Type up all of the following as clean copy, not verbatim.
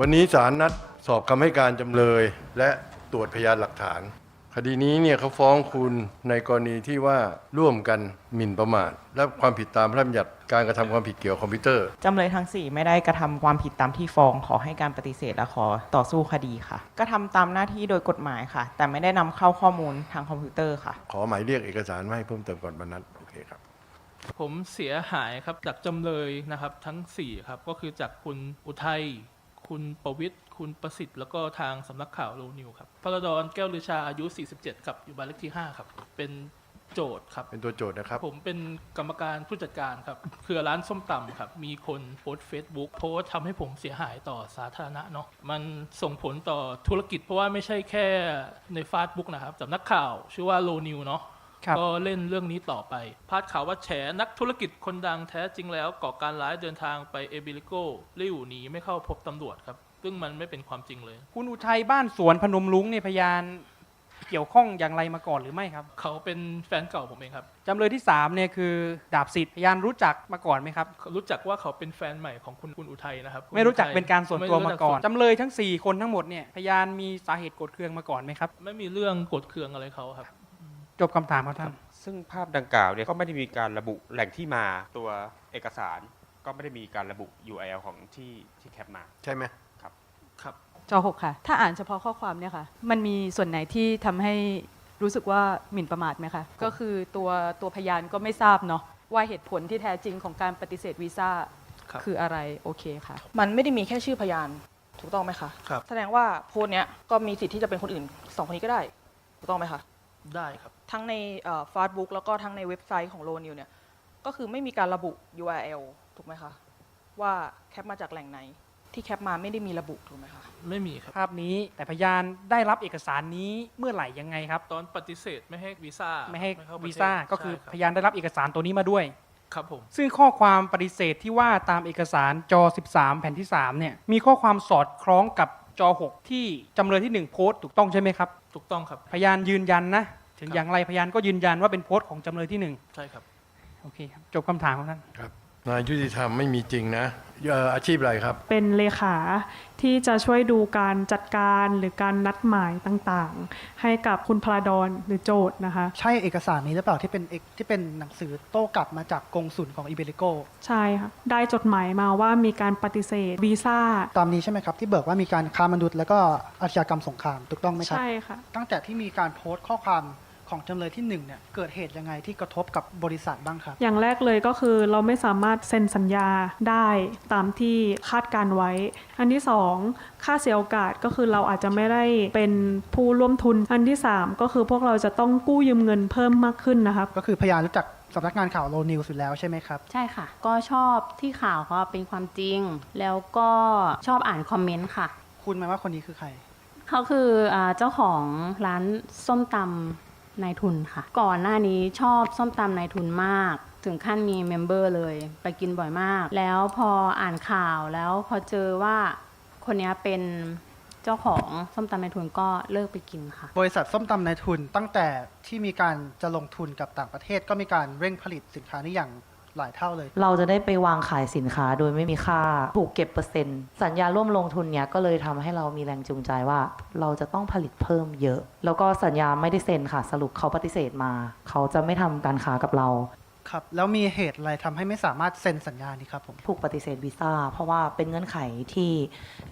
วันนี้ศาลนัดสอบคำให้การจำเลยและตรวจพยานหลักฐานคดีนี้เนี่ยเขาฟ้องคุณในกรณีที่ว่าร่วมกันหมิ่นประมาทและความผิดตามพระราชบัญญัติการกระทำความผิดเกี่ยวกับคอมพิวเตอร์จำเลยทั้ง4ไม่ได้กระทำความผิดตามที่ฟ้องขอให้การปฏิเสธและขอต่อสู้คดีค่ะกระทำตามหน้าที่โดยกฎหมายค่ะแต่ไม่ได้นำเข้าข้อมูลทางคอมพิวเตอร์ค่ะขอหมายเรียกเอกสารมาให้เพิ่มเติมก่อนบรรณัฐโอเคครับผมเสียหายครับจากจำเลยนะครับทั้ง4ครับก็คือจากคุณอุทัยคุณประวิทย์คุณประสิทธิ์แล้วก็ทางสำนักข่าวโลนิวครับพระดอนแก้วลือชาอายุ47ครับอยู่บ้านเลขที่5ครับเป็นโจทย์ครับเป็นตัวโจทย์นะครับผมเป็นกรรมการผู้จัดการครับคือร้านส้มตำครับมีคนโพสต์ Facebook โพสต์ทำให้ผมเสียหายต่อสาธารณะเนาะมันส่งผลต่อธุรกิจเพราะว่าไม่ใช่แค่ใน Facebook นะครับสำนักข่าวชื่อว่าโลนิวเนาะก็เล่นเรื่องนี้ต่อไปพาดข่าวว่าแฉนักธุรกิจคนดังแท้จริงแล้วก่อการร้ายเดินทางไปเอบิลิโกลิ่วหนีไม่เข้าพบตำรวจครับซึ่งมันไม่เป็นความจริงเลยคุณอุทัยบ้านสวนพนมรุ้งเนี่ยพยานเกี่ยวข้องอย่างไรมาก่อนหรือไม่ครับเขาเป็นแฟนเก่าผมเองครับจำเลยที่3เนี่ยคือดาบสิทธิ์พยานรู้จักมาก่อนไหมครับรู้จักว่าเขาเป็นแฟนใหม่ของคุณอุทัยนะครับไม่รู้จักเป็นการส่วนตัวมาก่อนจำเลยทั้ง4คนทั้งหมดเนี่ยพยานมีสาเหตุโกรธเคืองมาก่อนไหมครับไม่มีเรื่องโกรธเคืองอะไรเขาครับจบคำถามครับท่านซึ่งภาพดังกล่าวเนี่ยก็ไม่ได้มีการระบุแหล่งที่มาตัวเอกสารก็ไม่ได้มีการระบุ URL ของที่แคปมาใช่ไหมครับครับจ.6 ค่ะถ้าอ่านเฉพาะข้อความเนี่ยค่ะมันมีส่วนไหนที่ทำให้รู้สึกว่าหมิ่นประมาทไหมคะก็คือตัวพยานก็ไม่ทราบเนาะว่าเหตุผลที่แท้จริงของการปฏิเสธวีซ่าคืออะไรโอเคค่ะมันไม่ได้มีแค่ชื่อพยานถูกต้องไหมคะแสดงว่าโพสต์เนี้ยก็มีสิทธิ์ที่จะเป็นคนอื่น2คนนี้ก็ได้ถูกต้องไหมคะได้ครับทั้งในFacebook แล้วก็ทั้งในเว็บไซต์ของโลนิวเนี่ยก็คือไม่มีการระบุ URL ถูกไหมคะว่าแคปมาจากแหล่งไหนที่แคปมาไม่ได้มีระบุถูกไหมคะไม่มีครับภาพนี้แต่พยานได้รับเอกสารนี้เมื่อไหร่ยังไงครับตอนปฏิเสธไม่ให้วีซ่าไม่ให้วีซ่าก็คือพยานได้รับเอกสารตัวนี้มาด้วยครับผมซึ่งข้อความปฏิเสธที่ว่าตามเอกสารจ13แผ่นที่3เนี่ยมีข้อความสอดคล้องกับจ6ที่จำเลยที่1โพสต์ถูกต้องใช่ไหมครับถูกต้องครับพยานยืนยันนะถึงอย่างไรพยานก็ยืนยันว่าเป็นโพสต์ของจำเลยที่1ใช่ครับโอเคครับจบคำถามของท่านครับนายยุติธรรมไม่มีจริงนะอาชีพอะไรครับเป็นเลขาที่จะช่วยดูการจัดการหรือการนัดหมายต่างๆให้กับคุณพลาดอนหรือโจทย์นะคะใช่เอกสารนี้หรือเปล่าที่เป็นหนังสือโต้กลับมาจากกงสุลของอิเบริโกใช่ค่ะได้จดหมายมาว่ามีการปฏิเสธวีซ่าตามนี้ใช่ไหมครับที่เบิกว่ามีการค้ามนุษย์แล้วก็อาชญากรรมสงครามถูกต้องไหมครับใช่ค่ะตั้งแต่ที่มีการโพสต์ข้อความของจำเลยที่1เนี่ยเกิดเหตุยังไงที่กระทบกับบริษัทบ้างครับอย่างแรกเลยก็คือเราไม่สามารถเซ็นสัญญาได้ตามที่คาดการไว้อันที่2ค่าเสียโอกาสก็คือเราอาจจะไม่ได้เป็นผู้ร่วมทุนอันที่3ก็คือพวกเราจะต้องกู้ยืมเงินเพิ่มมากขึ้นนะครับก็คือพยานรู้จักสำนักงานข่าวโลนิวส์อยู่แล้วใช่ไหมครับใช่ค่ะก็ชอบที่ข่าวเขาเป็นความจริงแล้วก็ชอบอ่านคอมเมนต์ค่ะคุณหมายว่าคนนี้คือใครเขาคือเจ้าของร้านส้มตำนายทุนค่ะก่อนหน้านี้ชอบส้มตำนายทุนมากถึงขั้นมีเมมเบอร์เลยไปกินบ่อยมากแล้วพออ่านข่าวแล้วพอเจอว่าคนนี้เป็นเจ้าของส้มตำนายทุนก็เลิกไปกินค่ะบริษัทส้มตำนายทุนตั้งแต่ที่มีการจะลงทุนกับต่างประเทศก็มีการเร่งผลิตสินค้านี้อย่างหลายเท่าเลยเราจะได้ไปวางขายสินค้าโดยไม่มีค่าถูกเก็บเปอร์เซ็นต์สัญญาร่วมลงทุนเนี้ยก็เลยทำให้เรามีแรงจูงใจว่าเราจะต้องผลิตเพิ่มเยอะแล้วก็สัญญาไม่ได้เซ็นค่ะสรุปเขาปฏิเสธมาเขาจะไม่ทำการค้ากับเราครับแล้วมีเหตุอะไรทำให้ไม่สามารถเซ็นสัญญานี้ครับผมถูกปฏิเสธวีซ่าเพราะว่าเป็นเงื่อนไขที่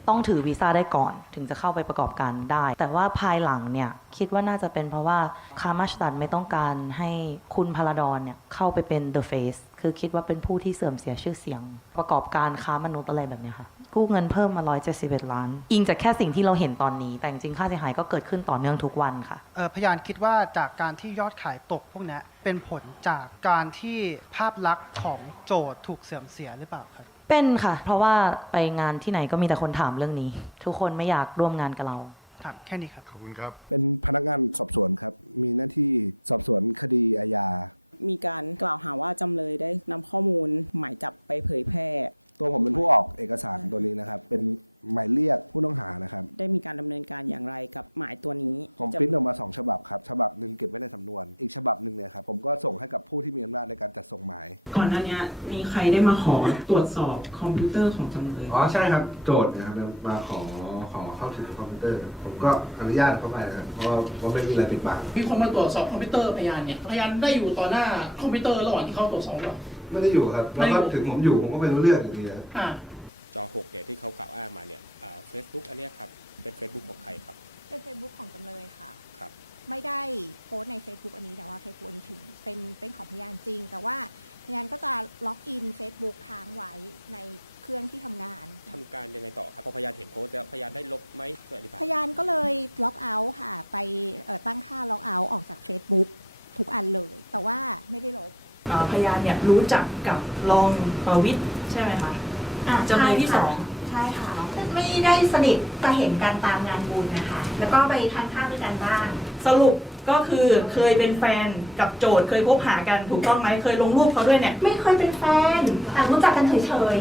ต้องถือวีซ่าได้ก่อนถึงจะเข้าไปประกอบการได้แต่ว่าภายหลังเนี่ยคิดว่าน่าจะเป็นเพราะว่าคาร์มาชตันไม่ต้องการให้คุณพาราดอนเนี่ยเข้าไปเป็น The Face คือคิดว่าเป็นผู้ที่เสื่อมเสียชื่อเสียงประกอบการค้ามนุษย์อะไรแบบนี้ค่ะกู้เงินเพิ่มมา171ล้านอิงจากแค่สิ่งที่เราเห็นตอนนี้แต่จริงๆค่าเสียหายก็เกิดขึ้นต่อเนื่องทุกวันค่ะพยานคิดว่าจากการที่ยอดขายตกพวกนี้เป็นผลจากการที่ภาพลักษณ์ของโจทย์ถูกเสื่อมเสียหรือเปล่าครับเป็นค่ะเพราะว่าไปงานที่ไหนก็มีแต่คนถามเรื่องนี้ทุกคนไม่อยากร่วมงานกับเราถามแค่นี้ครับขอบคุณครับเป็นพนักงานสอบสวนครับมีหน้าที่สอบสวนคดีอาญามีการกล่าวหาว่าจำเลยได้นำข้อมูลหมายจับไปเผยแพร่ ตัวผมเป็นผู้ออกเอกสารตัวนี้นะครับ เป็นหมายเรียกผู้ต้องหานะครับ ได้มีการดำเนินการอย่างไรกับหมายตัวนี้ ผมปริ้นออกมา2ฉบับครับฉบับหนึ่งเก็บไว้ในสำนวนอีกฉบับหนึ่งเนี่ยครับผมก็ส่งให้กับผู้ที่มีอำนาจในการจัดส่งหมาย ก่อนหน้านี้มีใครได้มาขอตรวจสอบคอมพิวเตอร์ของจำเลย อ๋อใช่ครับโจทย์นะครับมาขอเข้าถึงคอมพิวเตอร์ ผมก็อนุญาตเข้าไปนะครับเพราะว่าไม่มีอะไรปิดบัง มีคนมาตรวจสอบคอมพิวเตอร์พยานเนี่ยพยานได้อยู่ต่อหน้าคอมพิวเตอร์ระหว่างที่เขาตรวจสอบหรือเปล่า ไม่ได้อยู่ครับแล้วก็ถึงผมอยู่ผมก็ไม่รู้เรื่องอยู่ดีนะ จอ6เนี่ยที่เขากล่าวอ้างมาเนี่ยเฟซบุ๊กอันเนี้ยครับเป็น Facebook ของใครครับ เป็น Facebook ของจำเลยค่ะ ครับ ไม่ได้โพสต์ใน Facebook อันนี้แต่ว่า Facebook อันนี้ถึงเป็นของพยานจริง แต่ว่าพยานก็จะล็อกอิน Facebook ค้างไว้ในเครื่องที่ทำงาน ทำการยังไงต่อครับพอพยานเห็นโพสต์แล้วพยานได้ลบไหมช่วยอธิบาย พยานก็เลยล็อกเอาท์ค่ะ ไปตั้งค่าล็อกเอาท์ออกจาก Facebook ทุกอันเลย แต่ว่าไม่ได้ลบ พยานเนี่ยรู้จักกับรองประวิตรใช่ไหมคะจำเลยที่ 2 ใช่ค่ะไม่ได้สนิทแต่เห็นกันตามงานบุญนะคะ แล้วก็ไปทานข้าวด้วยกันบ้าง สรุปก็คือเคยเป็นแฟนกับโจทย์เคยคบหากันถูกต้องไหมเคยลงรูปเขาด้วยเนี่ย ไม่เคยเป็นแฟนแต่รู้จักกันเฉย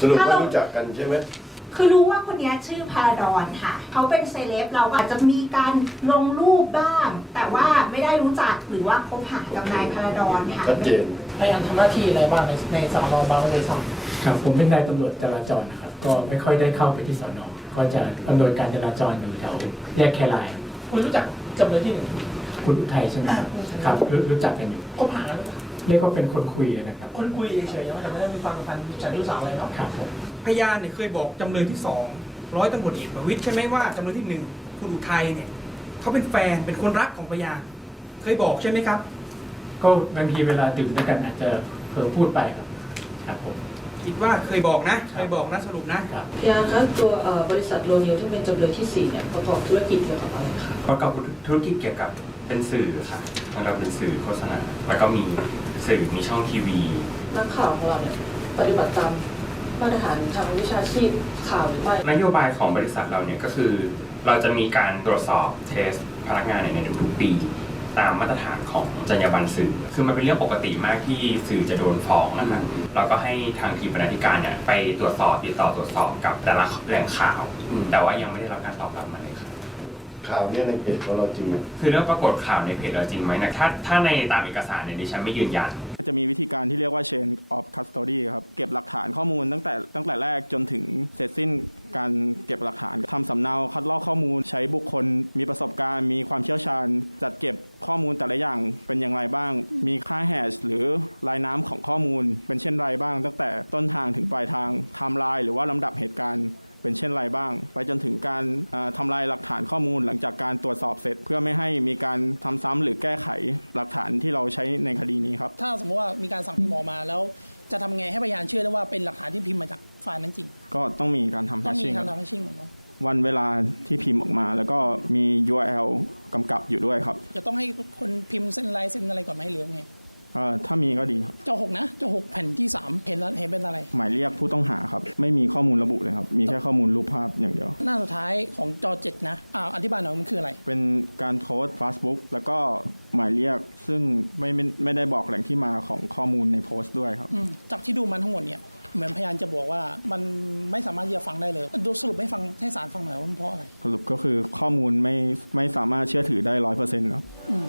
สรุปว่ารู้จักกันใช่ไหม ๆคือรู้ว่าคนนี้ชื่อพาราดอนค่ะเขาเป็นเซเลบเราอาจจะมีการลงรูปบ้าง แต่ว่าไม่ได้รู้จักหรือว่าคบหากับนายพาราดอนค่ะ ชัดเจน พยานทำหน้าที่อะไรบ้างในสอนอบางกะปิซ้ ครับผมเป็นนายตำรวจจราจรนะครับก็ไม่ค่อยได้เข้าไปที่สน.ก็จะดำเนินการจราจรอยู่แถวแยกแคราย ำคุณรู้จักจำเลยที่ คุณอุทัยใช่ไหมครับครับรู้จักกันอยู่ 1คบหากัน เรียกว่าเป็นคนคุยนะครับ คนคุยเฉยๆแต่ไม่ได้มีความสัมพันธ์ฉันรู้สาวอะไรเนาะ ครับผม พยานเนี่ยเคยบอกจำเลยที่2ร้อยตำรวจเอกประวิตรใช่ไหมว่าจำเลยที่1คุณอุทัยเนี่ยเขาเป็นแฟนเป็นคนรักของพยานเคยบอกใช่ไหมครับ ก็บางทีเวลาดื่มด้วยกันอาจจะเผลอพูดไปครับครับผม คิดว่าเคยบอกนะเคยบอกนะสรุปนะ ยาคะตัวบริษัทโรนิวที่เป็นจำเลยที่4เนี่ยประกอบธุรกิจเกี่ยวกับอะไรคะ ประกอบธุรกิจเกี่ยวกับเป็นสื่อค่ะเราเป็นสื่อโฆษณาแล้วก็มีสื่อมีช่องทีวี นักข่าวของเราเนี่ยปฏิบัติตามมาตรฐานทางวิชาชีพข่าวหรือไม่ นโยบายของบริษัทเราเนี่ยก็คือเราจะมีการตรวจสอบเทสพนักงานในทุกๆปี ตามมาตรฐานของจรรยาบรรณสื่อคือมันเป็นเรื่องปกติมากที่สื่อจะโดนฟ้องนะครับเราก็ให้ทางทีมบรรณาธิการเนี่ยไปตรวจสอบติดต่อตรวจสอบกับแต่ละแหล่งข่าว แต่ว่ายังไม่ได้รับการตอบรับมาเลยครับ ข่าวเนี่ยในเพจของเราจริงไหม คือเรื่องปรากฏข่าวในเพจเราจริงไหมนะถ้าในตามเอกสารเนี่ยดิฉันไม่ยืนยัน จะมีวิธีการที่เรียกว่า chain of custody ครับเก็บหลักฐานข้อมูลตั้งแต่แรกจนถึงเสร็จสิ้นการเก็บหลักฐานทำสำเนาคัดลอกข้อมูลใช้บุคคลมีประสบการณ์มีความเชี่ยวชาญจัดเก็บข้อมูลแต่ละอย่างเป็นอย่างไรบ้าง มีค่าแฮชหรือลายน้ำของข้อมูลเป็นเช่นไรบ้าง ตั้งแต่ต้นทางถึงปลายทางไทม์ไลน์หรือว่าลำดับเหตุการณ์เป็นเช่นไรบ้างไปจนถึงการทำลายหลักฐานข้อมูลหลังจากการตรวจสอบเสร็จ เพื่อไม่ให้มีการทำซ้ำหรือแก้ไขหลักฐานที่เราใช้ในคดีนี้ครับ ถ้าสมมติว่ามีการสั่งพิมพ์ออกมาแล้วจะทำไงให้พยานเชื่อได้ว่าเป็นหลักฐานที่พิมพ์มาจากฝ่ายนั้นจริง ก็ต้องมีการทำแฮ ต้อ ช งมี ชิ่ง การทำให้ชิ่งเหมือนเนาะ วันเวลาที่พิมพ์ออกมาแล้วก็มี URL กำกับอยู่ด้วยครับ จะต้องให้คนพิมพ์เส้นลายเส้นอะไรก่อนไหมหรือไง ถ้ามีก็ดีครับ จ6นะจ6แผ่นที่3เห็นเป็นอะไร หมายเรียกผู้ต้องหาครับไม่มีข้อมูลระบุเลยครับมีแค่ข้อมูลรูปภาพอย่างเดียว หน้าสุดท้ายของจ7นะอธิบายหน่อยมันคืออะไร เป็นการโพสต์ Facebook แล้วก็หมายเรียกซึ่งไม่ได้บอกแหล่งที่มาของข้อมูลในโพสต์ด้วยครับ จากที่ดูมันทั้งหมดเนี่ยเหมือนพยานจะบอกว่ามันไม่สามารถที่จะฟังได้เลยดูสรุปให้ฟังให้ศาลฟังหน่อยว่ามันเพราะอะไร สรุปก็คือข้อมูลไม่สามารถเชื่อถือได้ 100% ครับ อืม